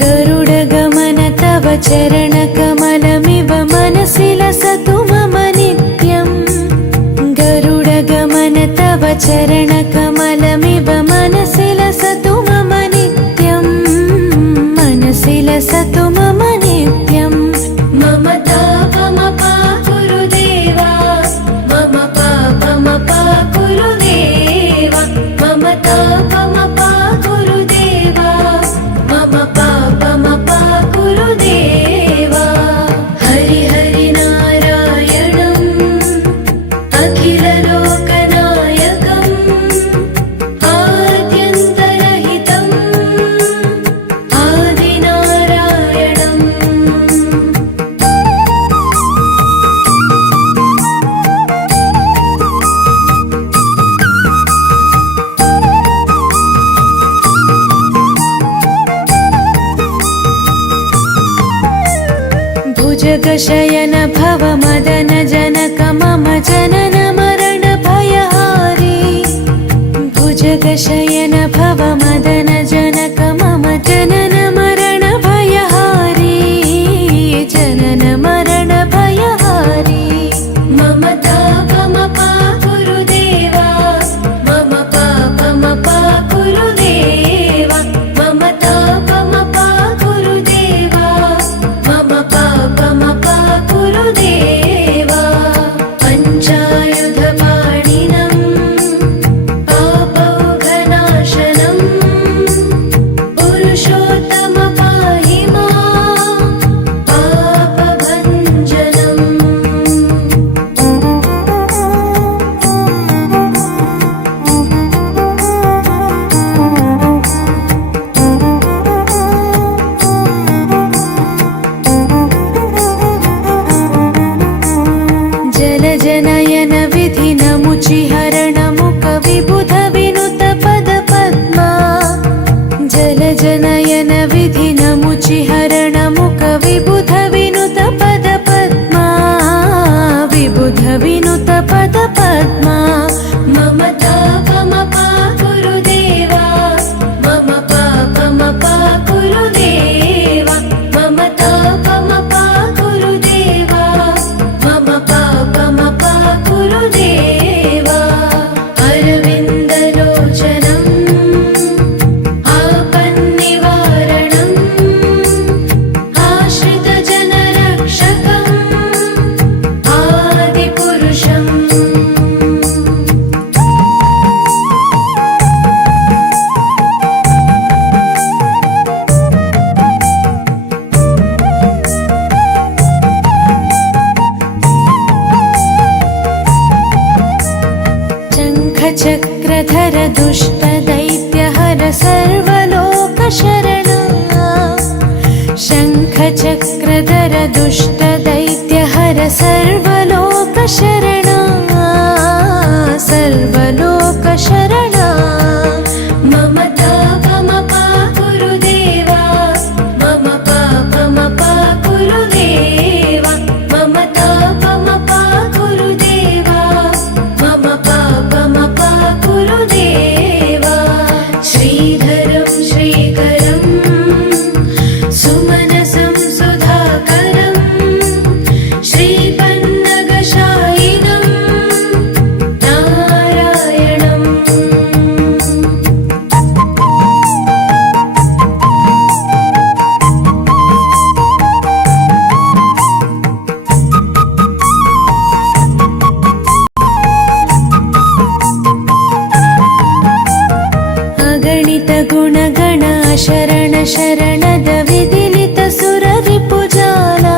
गरुडगमन तव चरणकमलमिव मनसि लसतु मम नित्यम् गरुडगमन तव चरणकमलमिव मनसि लसतु मम नित्यम् मनसि लसतु मम नित्यम् मम तापमपा गुरुदेवा मम पापमपा गुरुदेवा मम तापमपा गुरुदेवा मम पापमपा गुरुदेवा हरि हरि नारायणम् अखिललोकनायकम् आद्यन्तरहितम् आदिनारायणम् भुजगशयन भव मदन जनक मम जनन मरण भयहारी भुजगशयन भव मदन जनक मम जनन मरण भयहारी जनन मरण भयहारी मम तापमपा गुरुदेवा मम पापमपा गुरुदेवा मम तापमपा गुरुदेवा मम पापमपा गुरुदेवा पञ्चायुधपाणिनम् पापौघनाशनम् पुरुषोत्तम पाहि मां पापभञ्जनम् जलजनयन विधिनमुचिहरण मुख विबुध विनुत पद पद्मा जलजनयन विधिनमुचिहरण मुख विबुध विनुत पद पद्मा विबुध विनुत पद पद्मा मम तापमपा गुरुदेवा मम पापमपा गुरुदेवा मम तापमपा गुरुदेवा मम पापमपा गुरुदेवा अरविन्दलोचनम् आपन्निवारणम् आश्रितजनरक्षकम् आदिपुरुषम् शङ्खचक्रधर दुष्टदैत्यहर सर्वलोकशरणा शङ्खचक्रधर दुष्टदैत्यहर सर्वलोकशरणा सर्वलोकशरणा मम तापमपा गुरुदेवा मम पापमपा गुरुदेवा मम तापमपा गुरुदेवा मम पापमपा गुरुदेवा श्रीधरं श्रीकरं सुमनसं सुधाकरं श्रीपन्नगशायिनं नारायणम् अगणित गुणगण शरण शरणद विदिलित सुररिपुजाला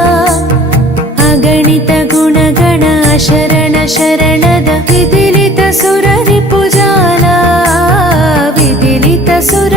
अगणित गुणगण शरण शरणद विदिलित सुररिपुजाला विदिलित सुर